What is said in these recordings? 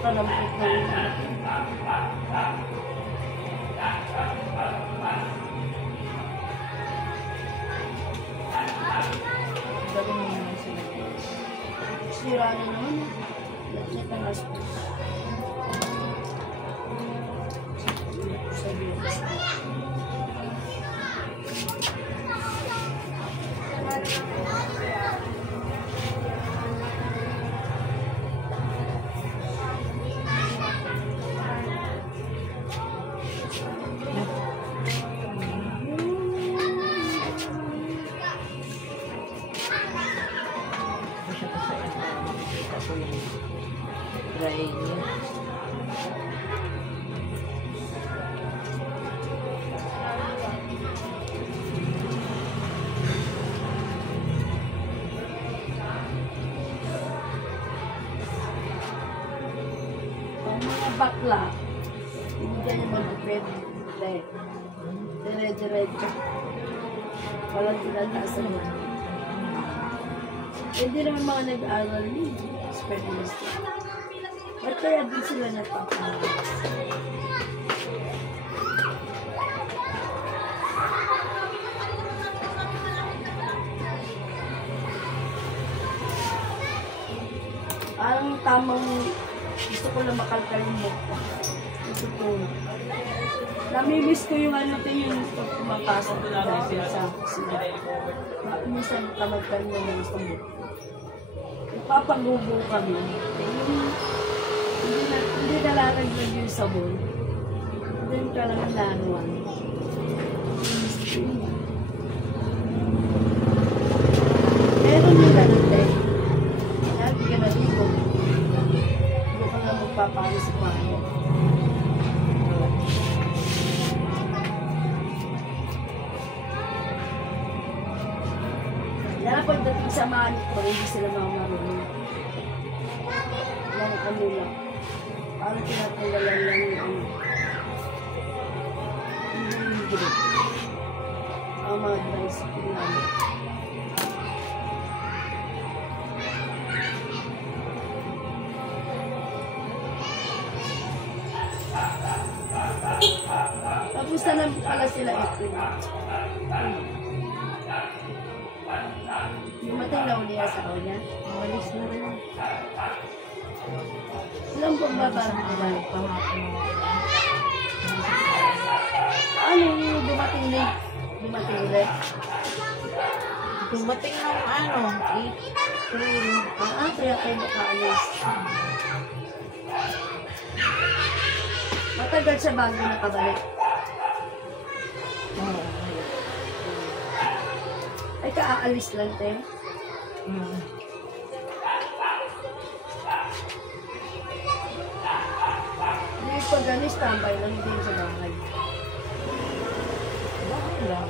Napakalampot na yun. Galing mo naman sila. Sira na naman. Lahat ang aspect. Dry niya. Ang mga bakla, hindi niya mag-depende. Dire-diretso. Walang tinatasan mo. Hindi naman mga nag-aaral ni specialist. Ba't kaya din sila nagpapagawa? Ang tamang gusto ko lang makalkal yung mukha. Ito po. Namimiss ko yung ano ito yung pumapasok ko dahil sa kusina. Minsan tamad kami na gusto mo. Ipapagubo kami. Hindi nalalagyan yung sabon. Doon ka lang ang lanuan. Meron yung ganate. Hindi ka naligo. Hindi ka nga magpapalis sa kanya. Lalo pagdating sa manik ko, hindi sila mga marunong. Lang ano lang. Parang tinatanggalan lang yung ano. Hindi yung grip. Ang mga advice ko namin. Tapos na lang pala sila ito. Dumating na uli sa kauna. Malis na rin. Ilang pagbabago nila? Pahapon. Ano yung dumating na? Dumating ulit? Dumating ng ano, 8. Kaya kayo nakaalis. Matagal siya bago nakabalik. Oo. Ay, kaaalis lang, te. Hindi pag alis, tambay lang din sa bahay. Bakit lang?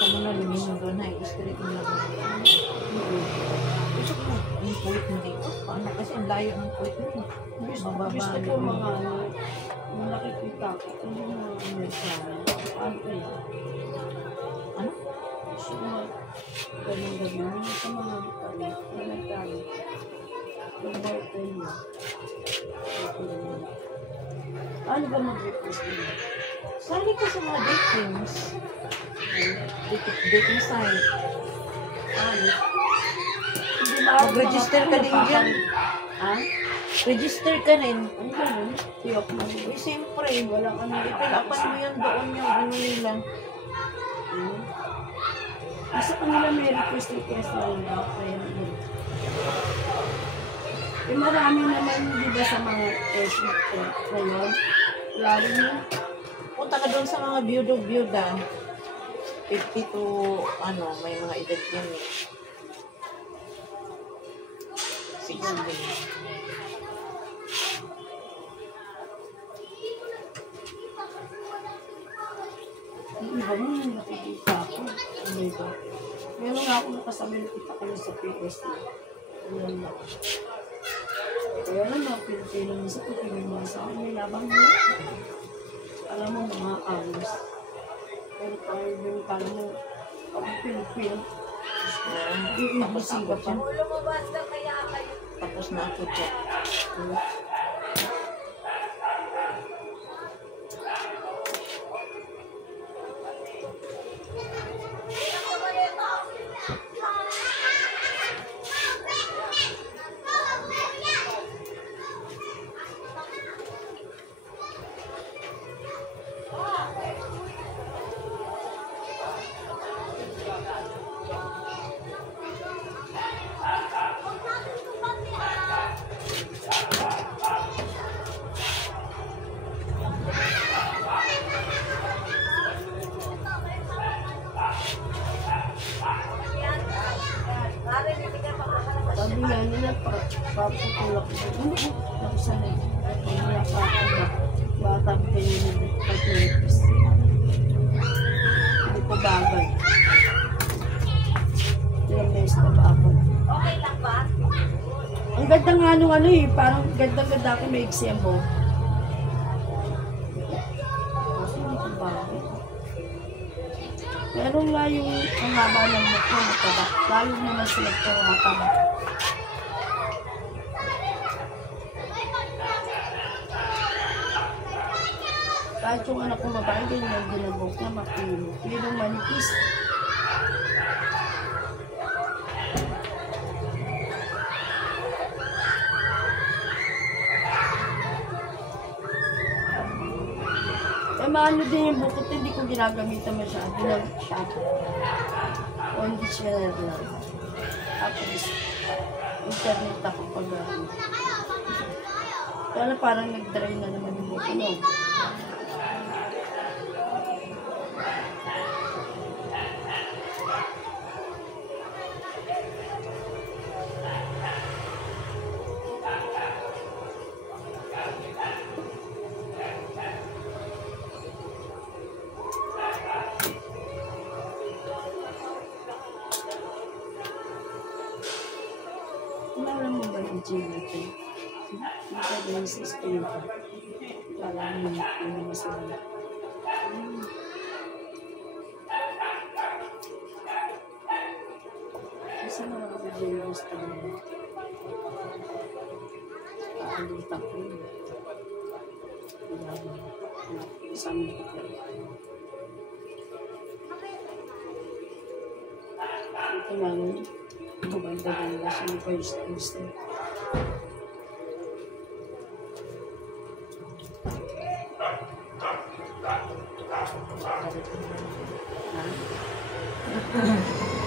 Kamu na lumingon doon na, i-straight mo lang. Gusto ko, ang kulit mo dito. Paano kasi ang layo ng kulit mo. Gusto ko mga ano, yung nakikita ko. Hindi mo mga sana. Ano kayo? Ano? Gusto ko ganun-ganun. Sa mga talit. Walang talit. Yung boyfriend mo. Ano ba mag-request mo? Sali ka sa mga datings. Dating site. Ano? Hindi ba Mag-register ka din dyan. Ha? Register ka rin. Ano ganun? Tiyok mo. Eh, siyempre, walang ano. Ipilapan mo yun doon yung ano nila. Kasi kanila may request lang daw. Kaya yun. Eh, marami naman, di ba, sa mga Facebook ko ngayon. Lalo na. Punta ka doon sa mga byudo-byuda. 50 to, ano, may mga edad yan eh. 60. Iba mo yung nakikita ko. Ano ito? Meron nga ako nakasama nakita ko sa PS na. Ayan na. Kaya lang mga Pilipino minsan kung pinag sa akin, may labang mo. Alam mo mga alos. Pero tayo yung kala mo, ako Pilipino. Tapos Iibisin ako ka pa. dyan. Tapos na ako dyan. Sabi nga nila, paputulak mo. Ako sanay. Wala pa ako ba? Bata pa kayo nila. Pag-nipis. Hindi ko bagay. Ilang beses na ba ako? Okay lang ba? Ang ganda nga nung ano eh. Parang ganda-ganda ako may eksemblo. Kasi hindi ko bagay. Pero nga yung ang haba ng mukha mo taba. Lalo naman sila ko mataba. Kahit yung anak kong babae, ganyan ginabok niya, makino. Yun ang manipis. Eh, maano din yung bukot, hindi ko ginagamitan masyado ng shampoo. Conditioner lang. Tapos, internet ako pag kaya parang nag-dry na naman yung bukot, no? Alam mo ba yung gym natin? Ito din sa screen ko. Alam mo yung masama. Kasi na ako dyan yung gusto mo. Paalitan ko yun. Isama ko pero. Ito nga nun. Maganda-ganda siya ni First.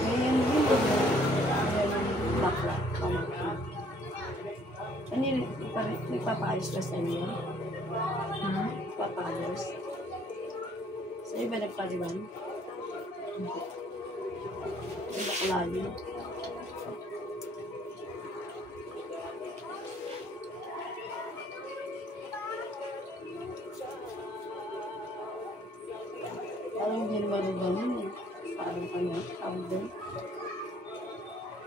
Ngayon din, bakla. Ano yun? Nagpapayos ka sa inyo? Nagpapayos? Sa iba nagpaliwan? Ay, bakla yun. Parang hindi naman yung ganun eh. Parang ano, tawag doon.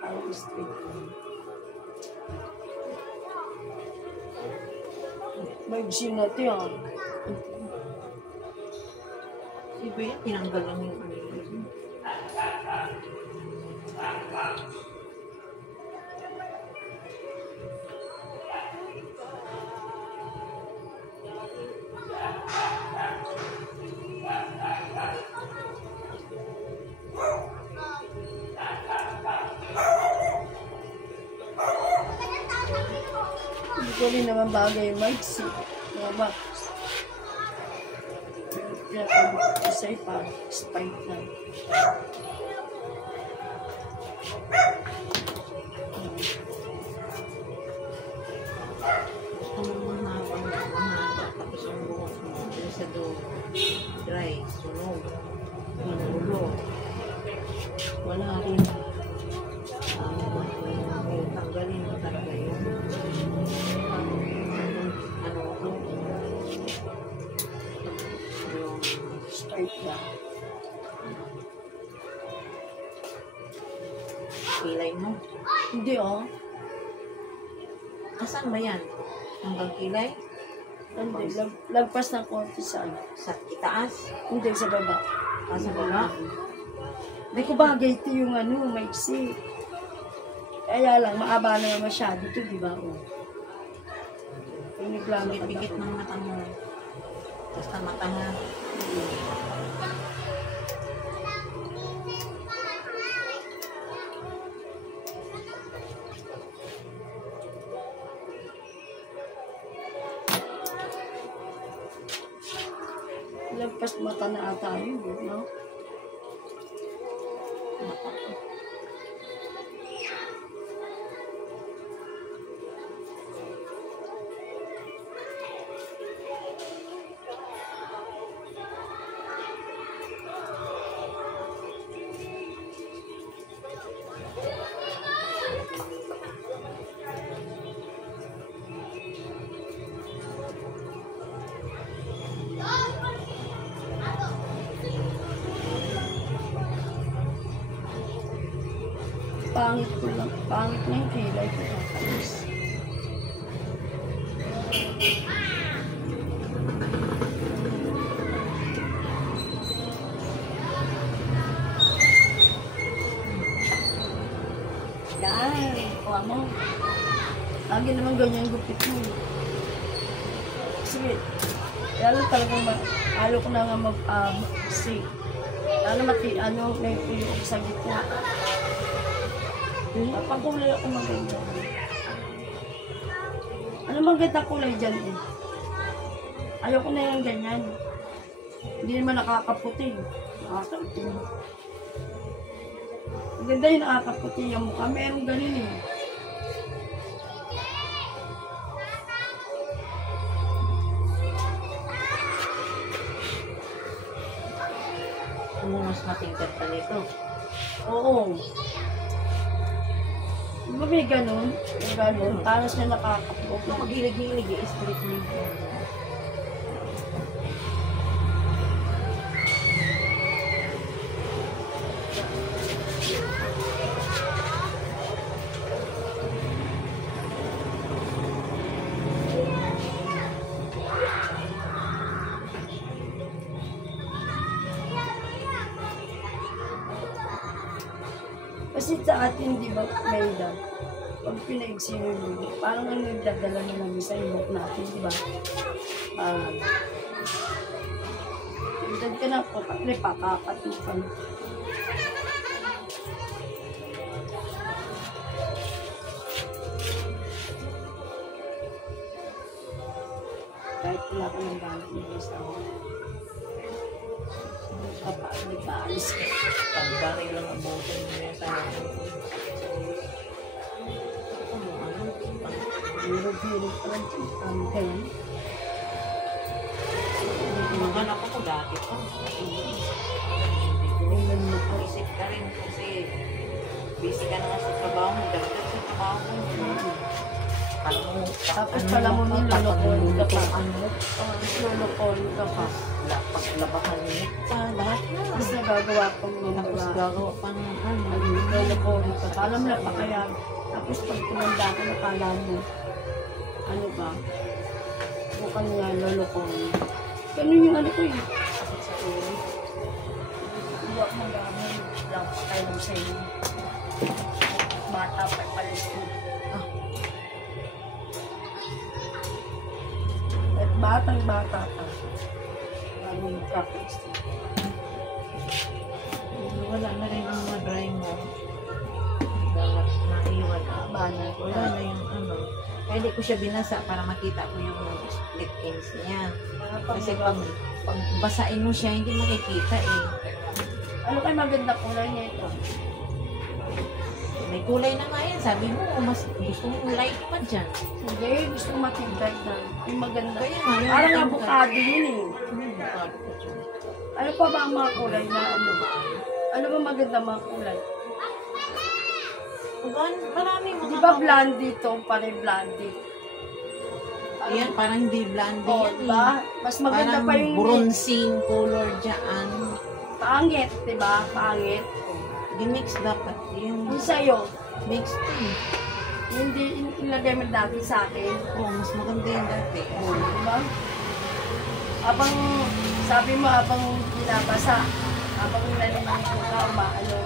Parang straight. May gsin na ito yan. Iba yan, tinanggal lang yung ano yun. Hindi ko rin naman bagay yung mics eh. Mga box. Kaya pag isa'y pa, spike na. Mahaba, tapos ang buhok mo, dun sa do, dry, sunog, manulo. Wala rin. Tanggalin mo talaga yun. Yung Straight na. kilay mo. Hindi oh. Asan ba yan? Hanggang kilay? Hindi. Lagpas ng konti sa ano. Sa itaas? Hindi, sa baba. Sa baba. Hindi ko bagay ito yung maiksi. Kaya lang, maaba na masyado ito, di ba? Oh. Bigit ng mata mo. Basta mata mo. Lagpas mata na ata yun, no? Pangit ko lang. Pangit na yung kilay ko. Kakalis. Yan. Kuha mo. Lagi naman ganyan yung gupit mo. Sige. Lalo talagang halo ko na nga mag-see. Lalo may tuyo ko sa gitna. Pagkulay ako maganda. Ano maganda kulay dyan eh? Ayoko na yung ganyan. Hindi naman nakakaputi. Nakakaputi. Maganda yung nakakaputi yung mukha. Meron ganun eh. Mas matingkad pa nito. Oo. Di ba may ganun? May ganun. Parang siya nakakapok. Mag-hilig-hilig eh. Spirit mo yun. Kasi sa atin, di ba, Mayda, pag pinaigsin mo, parang nagdadala na namin sa imok natin, di ba? Dad ka na po, pakakatukan. Kahit wala ka ng gamit mo sa ako. Nagpaalis ka. Pagdating lang ang buto niya sa akin. Hirap-hirap pa lang ang ganyan. Maghanap ako dati pa. Tingnan mo po. Isip ka rin kasi busy ka na nga sa trabaho mo. Dagdag sa trabaho mo. Tapos pala mo nung lulokon ka pa. Lulokon ka pa. Paglabahan niya sa lahat na. Tapos nagagawa pa mo ng Tapos gagawa pa ng lulokon ka. Alam na pa kaya. Tapos pag tumanda ka, nakala mo. Ano ba? Bukan nga lulokon. Ganun yung ano ko eh. Sakit sa ulo. Iwak mo gamon. Lang pa kayo sa inyo. Bata pa palis mo. At batang-bata ka. Maraming practice. Wala na rin ang mga dry mo. Dapat naiwan. Bana. Wala na yung ano. Kaya hindi ko siya binasa para makita ko yung split ends niya. Kasi pag basain mo siya, hindi makikita eh. Ano kayo maganda kulay niya ito? May kulay na nga yan. Sabi mo, mas gusto mo light pa dyan. Hindi, gusto ko matigay na. Yung maganda. Kaya nga, yung Parang maganda. avocado yun eh. Avocado pa dyan. Ano pa ba ang mga kulay na ano? Ano ba maganda mga kulay? Marami mga... Di ba blondie ito? Parang blondie. Ayan, parang hindi blondie Oh, yan diba? Mas maganda parang pa yung bronzing color dyan. pangit, diba? Pangit. Gimix dapat yung Yung sa'yo, mixed din. hindi ilagay mo dati sa akin. Oh, mas maganda yung dati. Oh. Diba? Abang, sabi mo, abang binabasa, Habang naliligo ka, maano.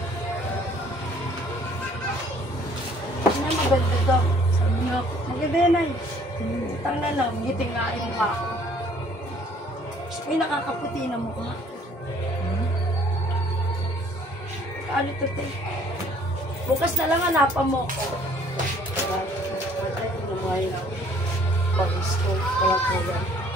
Ano maganda daw? Sabi nga, maganda yan ay. Tang na lang, ngitingain mo ako. May nakakaputi na mukha. Ano to, te? Bukas na lang hanapan mo ko. Ay, kung naman yun ako. Bagis ko, wala ko yan.